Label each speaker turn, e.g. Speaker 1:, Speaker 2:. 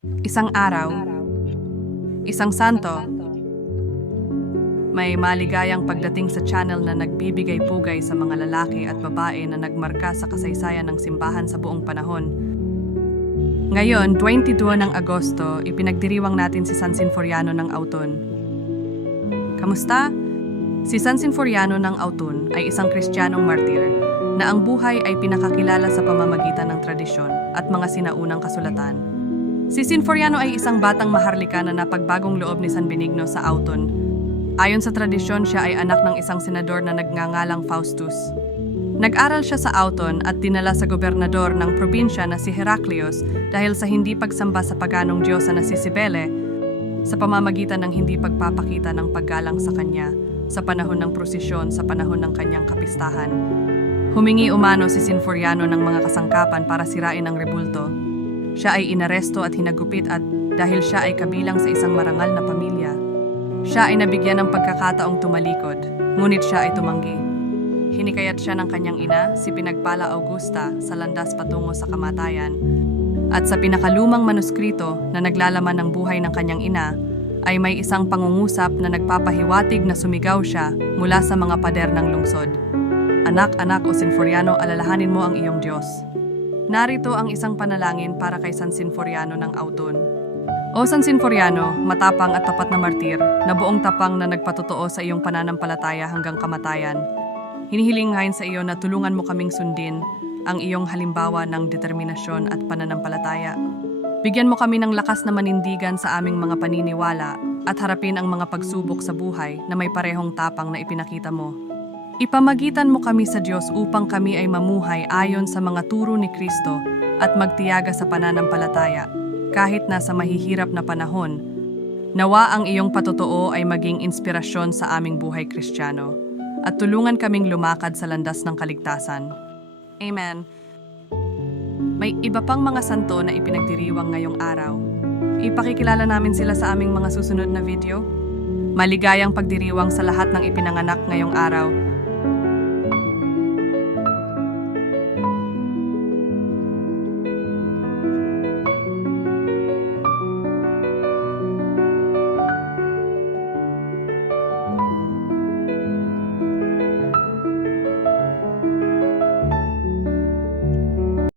Speaker 1: Isang araw, isang santo, may maligayang pagdating sa channel na nagbibigay pugay sa mga lalaki at babae na nagmarka sa kasaysayan ng simbahan sa buong panahon. Ngayon, 22 ng Agosto, ipinagdiriwang natin si San Sinforiano ng Auton. Kamusta? Si San Sinforiano ng Autun ay isang kristyanong martir na ang buhay ay pinakakilala sa pamamagitan ng tradisyon at mga sinaunang kasulatan. Si Sinforiano ay isang batang maharlika na napagbagong loob ni San Benigno sa Auton. Ayon sa tradisyon, siya ay anak ng isang senador na nagngangalang Faustus. Nag-aral siya sa Auton at dinala sa gobernador ng probinsya na si Heraclius dahil sa hindi pagsamba sa paganong diyosa na si Cybele sa pamamagitan ng hindi pagpapakita ng paggalang sa kanya sa panahon ng prosesyon sa panahon ng kanyang kapistahan. Humingi umano si Sinforiano ng mga kasangkapan para sirain ang rebulto. Siya ay inaresto at hinagupit at dahil siya ay kabilang sa isang marangal na pamilya. Siya ay nabigyan ng pagkakataong tumalikod, ngunit siya ay tumanggi. Hinikayat siya ng kanyang ina, si Pinagpala Augusta, sa landas patungo sa kamatayan. At sa pinakalumang manuskrito na naglalaman ng buhay ng kanyang ina, ay may isang pangungusap na nagpapahiwatig na sumigaw siya mula sa mga pader ng lungsod. Anak, anak o Sinforiano, alalahanin mo ang iyong Diyos. Narito ang isang panalangin para kay San Sinforiano ng Auton. O San Sinforiano, matapang at tapat na martir, na buong tapang na nagpatotoo sa iyong pananampalataya hanggang kamatayan. Hinihilinghain sa iyo na tulungan mo kaming sundin ang iyong halimbawa ng determinasyon at pananampalataya. Bigyan mo kami ng lakas na manindigan sa aming mga paniniwala at harapin ang mga pagsubok sa buhay na may parehong tapang na ipinakita mo. Ipamagitan mo kami sa Diyos upang kami ay mamuhay ayon sa mga turo ni Kristo at magtiyaga sa pananampalataya kahit nasa mahihirap na panahon. Nawa ang iyong patotoo ay maging inspirasyon sa aming buhay kristyano at tulungan kaming lumakad sa landas ng kaligtasan. Amen. May iba pang mga santo na ipinagdiriwang ngayong araw. Ipakikilala namin sila sa aming mga susunod na video. Maligayang pagdiriwang sa lahat ng ipinanganak ngayong araw